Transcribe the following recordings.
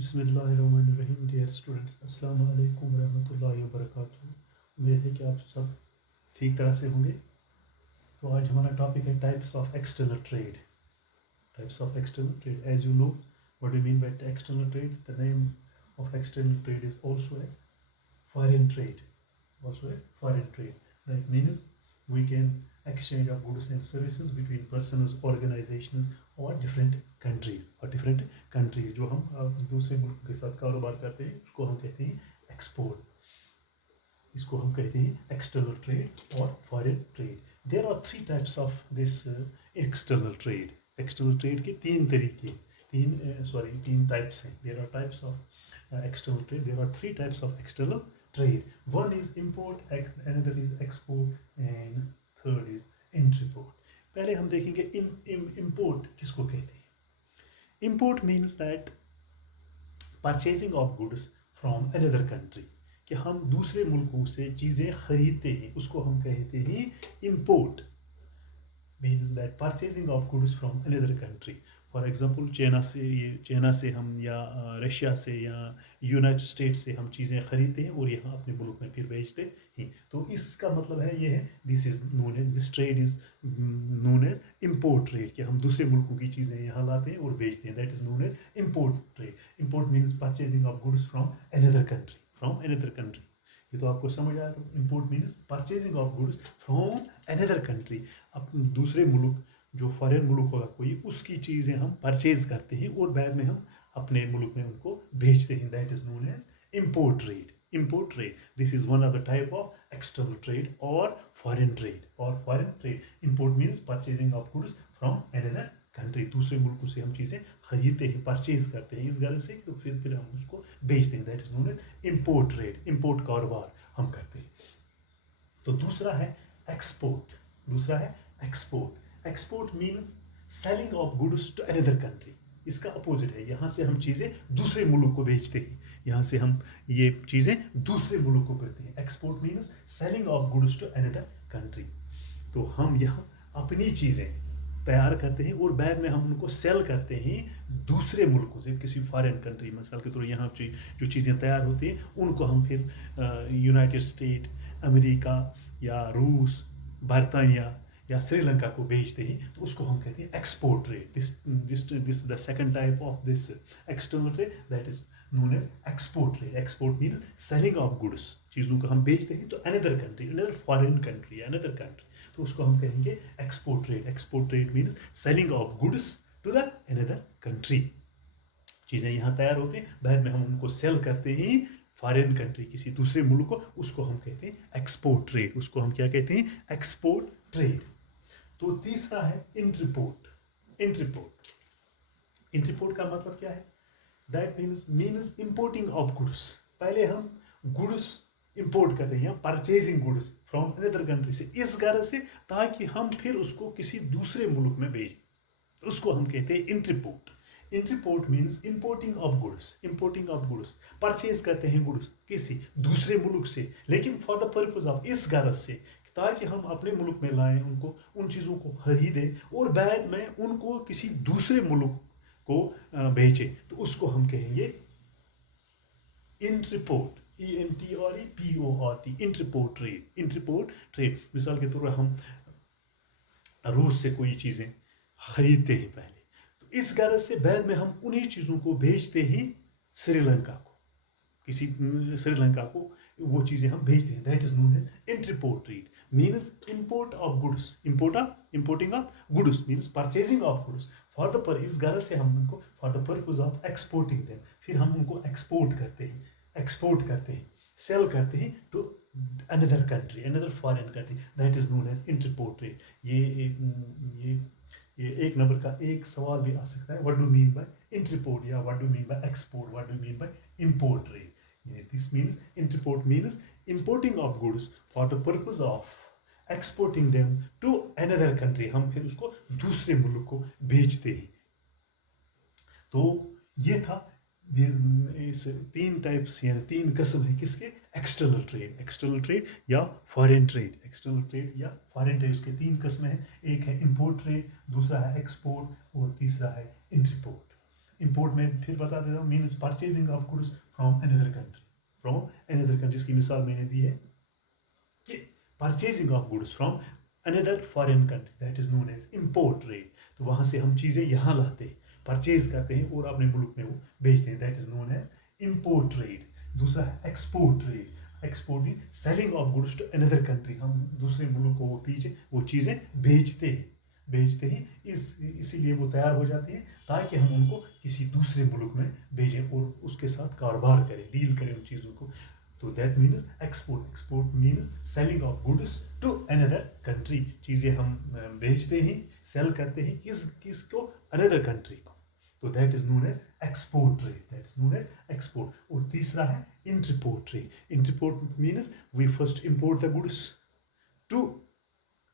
बिस्मिल्लाहिर्रहमानिर्रहीम। Dear students, अस्सलाम वालेकुम रहमतुल्लाहि व बरकातुहू। उम्मीद है कि आप सब ठीक तरह से होंगे। तो आज हमारा टॉपिक है types of external trade. Types of external trade, as you know what do mean by external trade. The name of external trade is also a foreign trade. Also a foreign trade. That means we can exchange of goods and services between persons, organizations or different countries जो हम दूसरे मुल्क के साथ कारोबार करते हैं उसको हम कहते हैं एक्सपोर्ट। इसको हम कहते हैं एक्सटर्नल ट्रेड और foreign trade. There are three types of this external trade. External trade के तीन टाइप्स हैं। There are types of external trade. There are three types of external trade. One is import, another is export, and third is import. पहले हम देखेंगे import किसको कहते हैं। Import means that purchasing of goods from another country, कि हम दूसरे मुल्कों से चीज़ें खरीदते हैं उसको हम कहते हैं import. Means that purchasing of goods from another country. For example China से हम या रशिया से या यूनाइटेड स्टेट्स से हम चीज़ें ख़रीदते हैं और यहाँ अपने मुल्क में फिर बेचते हैं। तो इसका मतलब है ये है this trade is known as import trade, कि हम दूसरे मुल्कों की चीज़ें यहाँ लाते हैं और बेचते हैं। That is known as import trade. Import means purchasing of goods from another country. ये तो आपको समझ आया। तो import means purchasing of goods from another country. अब दूसरे मुल्क जो फॉरेन मुल्क होगा कोई, उसकी चीज़ें हम परचेज करते हैं और बाद में हम अपने मुल्क में उनको भेजते हैं। That is known as import trade. This is one of the type of external trade और foreign trade. Import means purchasing of goods from another country. दूसरे मुल्कों से हम चीज़ें खरीदते हैं, परचेज करते हैं इस गर्ज से, तो फिर हम उसको बेचते हैं। That is known as import trade. Import कारोबार हम करते हैं। तो दूसरा है export. Export means selling of goods to another country. इसका अपोजिट है, यहाँ से हम चीज़ें दूसरे मुल्क को बेचते हैं, यहाँ से हम ये चीज़ें दूसरे मुल्क को करते हैं। Export means selling of goods to another country. तो हम यहाँ अपनी चीज़ें तैयार करते हैं और बाद में हम उनको सेल करते हैं दूसरे मुल्कों से, किसी फॉरेन कंट्री। मिसाल के तौर यहाँ जो चीज़ें तैयार होती हैं उनको हम फिर यूनाइटेड स्टेट, अमेरिका या रूस, बरतानिया या श्रीलंका को बेचते हैं, तो उसको हम कहते हैं export trade. This the second type of this external trade, that is known as export trade. Export means selling of goods, चीज़ों को हम बेचते हैं तो another country, another foreign country, another country, तो उसको हम कहेंगे export trade. Export trade means selling of goods to the another country. चीज़ें यहाँ तैयार होती हैं, बाद में हम उनको सेल करते हैं फॉरेन कंट्री, किसी दूसरे मुल्क को, उसको हम कहते हैं एक्सपोर्ट ट्रेड। उसको हम क्या कहते हैं? Export trade. तो तीसरा है इंटरपोर्ट का मतलब क्या है? That means importing of goods. पहले हम गुड्स इंपोर्ट करते हैं या purchasing goods from another country से, इस गर्ज से ताकि हम फिर उसको किसी दूसरे मुल्क में भेजें, उसको हम कहते हैं entrepot means importing of goods. Purchase करते हैं गुड्स किसी दूसरे मुल्क से, लेकिन फॉर द पर्पज ऑफ, इस गर्ज से ताकि हम अपने मुल्क में लाएं, उनको उन चीज़ों को खरीदें और बाद में उनको किसी दूसरे मुल्क को बेचें, तो उसको हम कहेंगे इंटरपोर्ट। ENTREPORT, interport trade. मिसाल के तौर पर हम रूस से कोई चीज़ें खरीदते हैं पहले, तो इस गर्ज से बाद में हम उन्हीं चीज़ों को भेजते हैं श्रीलंका को, वो चीज़ें हम भेजते हैं। That is known as entrepot trade. Means import of goods, importing of goods means purchasing of goods for the पर, इस गर्ज से हम उनको for the purpose of exporting them, फिर हम उनको एक्सपोर्ट करते हैं, सेल करते हैं to another country, another foreign country. That is known as entrepot trade. ये एक नंबर का एक सवाल भी आ सकता है, what do mean bye interport, या what do mean bye export, what do mean bye import trade. This means interport means importing of goods for the purpose of exporting them to another country। हम फिर उसको दूसरे मुल्क को बेचते हैं। तो ये था इस तीन टाइप्स, यानी तीन किस्म है किसके? एक्सटर्नल ट्रेड या फॉरेन ट्रेड। उसके तीन किस्में हैं। एक है इंपोर्ट ट्रेड, दूसरा है एक्सपोर्ट और तीसरा है इंटरपोर्ट। इंपोर्ट में फिर बता देता हूँ, means purchasing of goods from another country, from another country. इसकी मिसाल मैंने दी है कि purchasing of goods from another foreign country, that is known as import trade. तो वहाँ से हम चीज़ें यहाँ लाते हैं, परचेज करते हैं और अपने मुल्क में वो बेचते हैं, that is known as import trade. दूसरा है export trade. Export mean selling of goods to another country, हम दूसरे मुल्क को वो चीज़ें बेचते हैं इसीलिए वो तैयार हो जाती हैं ताकि हम उनको किसी दूसरे मुल्क में भेजें और उसके साथ कारोबार करें, डील करें उन चीज़ों को। तो that means export. Export means selling of goods to another country, चीज़ें हम बेचते हैं, सेल करते हैं किसको, अनदर कंट्री को। तो that is known as export trade, that is known as export. और तीसरा है entrepot trade. Entrepot means we first import the goods to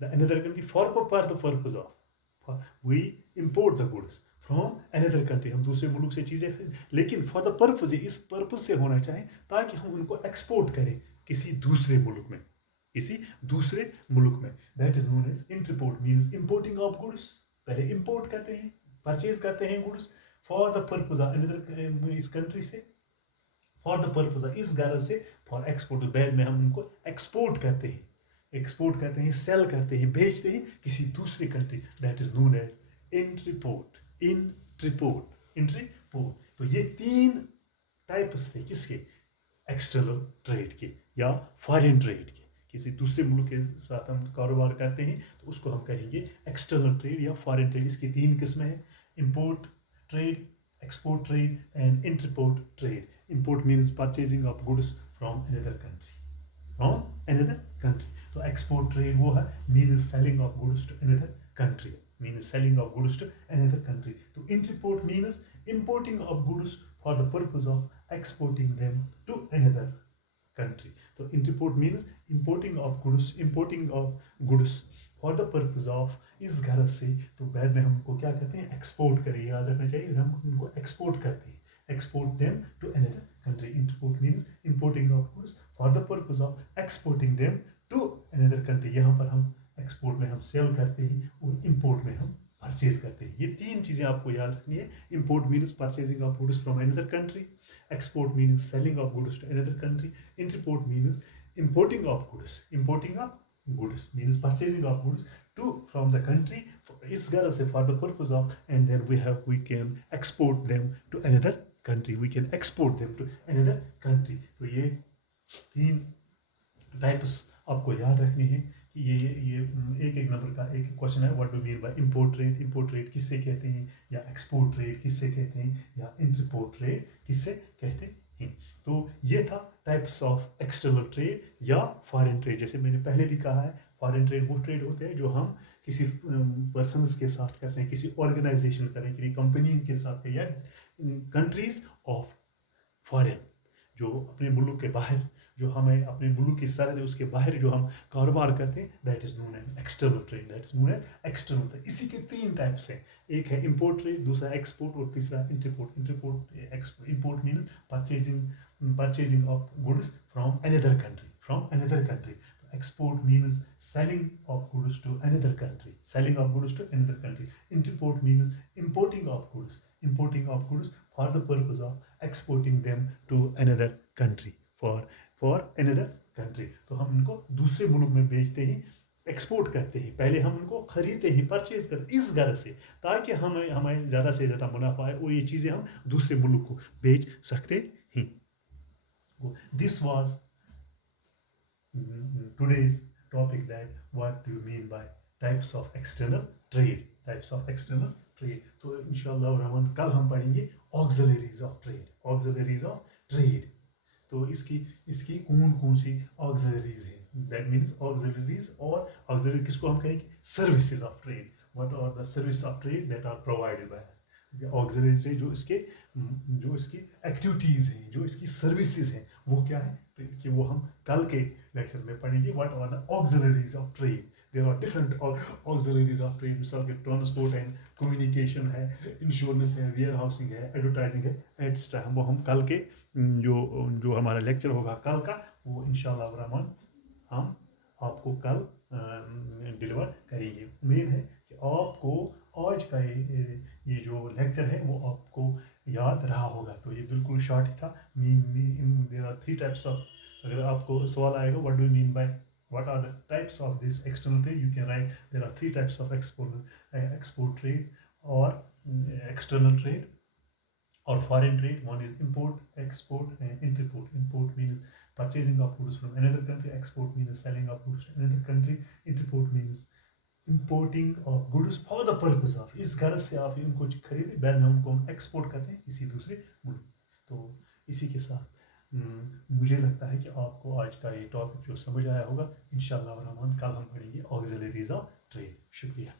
the another country for the purpose of we import the goods from another country, हम दूसरे मुल्क से चीज़ें लेकिन for the purpose, इस पर्पज से होना चाहिए ताकि हम उनको एक्सपोर्ट करें किसी दूसरे मुल्क में, that is known as entrepot. Means importing of goods, पहले इंपोर्ट करते हैं, परचेज करते हैं goods for the purpose of another, इस कंट्री से फॉर द पर्पज, इस गरज से, फॉर एक्सपोर्ट, बाद में हम उनको एक्सपोर्ट करते हैं, सेल करते हैं, बेचते हैं किसी दूसरी country, that is known as entrepot. तो ये 3 टाइप्स थे किसके, एक्सटर्नल ट्रेड के या फॉरेन ट्रेड के। किसी दूसरे मुल्क के साथ हम कारोबार करते हैं तो उसको हम कहेंगे एक्सटर्नल ट्रेड या फॉरेन ट्रेड। इसकी 3 किस्में हैं, import trade, export trade and entrepot trade. Import means purchasing of goods from another country. तो एक्सपोर्ट ट्रेड वो है, means selling of goods to another country, तो entrepot means importing of goods for the purpose of exporting them to another country. तो entrepot means importing of goods for the purpose of, इस गरज से। तो बाद में हमको क्या करते हैं, एक्सपोर्ट करें, याद रखना चाहिए, हम उनको एक्सपोर्ट करते हैं, export them to another country. Import means importing of goods for the purpose of exporting them to another country. यहाँ पर हम एक्सपोर्ट में हम सेल करते हैं और इंपोर्ट में हम परचेज करते हैं। ये 3 चीज़ें आपको याद रखनी है। Import means purchasing of goods from another country, export means selling of goods to another country, entrepot means importing of goods means purchasing of goods to from the country, इस गरज से, for the purpose of, and then we can export them to another country, we can export them to another country। तो ये 3 types आपको याद रखनी है कि ये एक नंबर का एक क्वेश्चन है, what do mean bye import trade किससे कहते हैं, या एक्सपोर्ट ट्रेड किससे कहते हैं, या इंटरपोर्ट ट्रेड किससे कहते हैं। तो ये था टाइप्स ऑफ एक्सटर्नल ट्रेड या फॉरेन ट्रेड। जैसे मैंने पहले भी कहा है, फॉरेन ट्रेड वो ट्रेड होते हैं जो हम किसी पर्सनस के साथ करते हैं, किसी ऑर्गेनाइजेशन करें, किसी कंपनी के साथ, या कंट्रीज ऑफ फॉरेन, जो अपने मुल्क के बाहर, जो हमें अपने मुल्क की सरहद है उसके बाहर जो हम कारोबार करते हैं, that is known as external trade. इसी के 3 टाइप्स हैं, एक है इंपोर्ट ट्रेड, दूसरा एक्सपोर्ट और तीसरा entrepot. Import means purchasing of goods from another country. Export means selling of goods to another country. Interport means importing of goods for the purpose of exporting them to another country, for another country. तो हम इनको दूसरे मुल्क में बेचते हैं, export करते हैं, पहले हम उनको खरीदते हैं, परचेज करते हैं, इस गरज से ताकि हमें ज़्यादा से ज़्यादा मुनाफा आए और ये चीज़ें हम दूसरे मुल्क को बेच सकते हैं। This was today's topic, that what do you mean by types of external trade। तो इंशाल्लाह रहमान कल हम पढ़ेंगे auxiliaries of trade। तो इसकी कौन सी auxiliaries हैं, that means auxiliaries, और auxiliary किसको हम कहेंगे, services of trade। what are the services of trade that are provided by us। auxiliaries है जो इसकी एक्टिविटीज़ हैं, जो इसकी सर्विसेज हैं, वो क्या है कि वो हम कल के लेक्चर में पढ़ेंगे। What are the auxiliaries of trade. There are different auxiliaries of trade, मिसाल के ट्रांसपोर्ट एंड कम्युनिकेशन है, इंश्योरेंस है, वेयर हाउसिंग है, एडवर्टाइजिंग है, एट्सेट्रा। हम कल के जो हमारा लेक्चर होगा कल का, वो इंशाल्लाह रहमान हम आपको कल डिलीवर करेंगे। उम्मीद है कि आपको आज का ये जो लेक्चर है वो आपको याद रहा होगा। तो ये बिल्कुल शॉर्ट ही था। Mean there are three types of, अगर आपको सवाल आएगा what do you mean by what are the types of this external trade, you can write there are three types of export trade or external trade or foreign trade. One is import, export, and interport. Import means purchasing of goods from another country. Export means selling of goods to another country. Interport means importing of goods for the purpose of, इस गरज से आप इनको खरीदे, बाद में उनको हम एक्सपोर्ट करते हैं किसी दूसरे मुल्क। तो इसी के साथ मुझे लगता है कि आपको आज का ये टॉपिक जो समझ आया होगा। इंशाल्लाह रहमान कल हम पढ़ेंगे ऑक्सिलरीज ऑफ ट्रेड। शुक्रिया।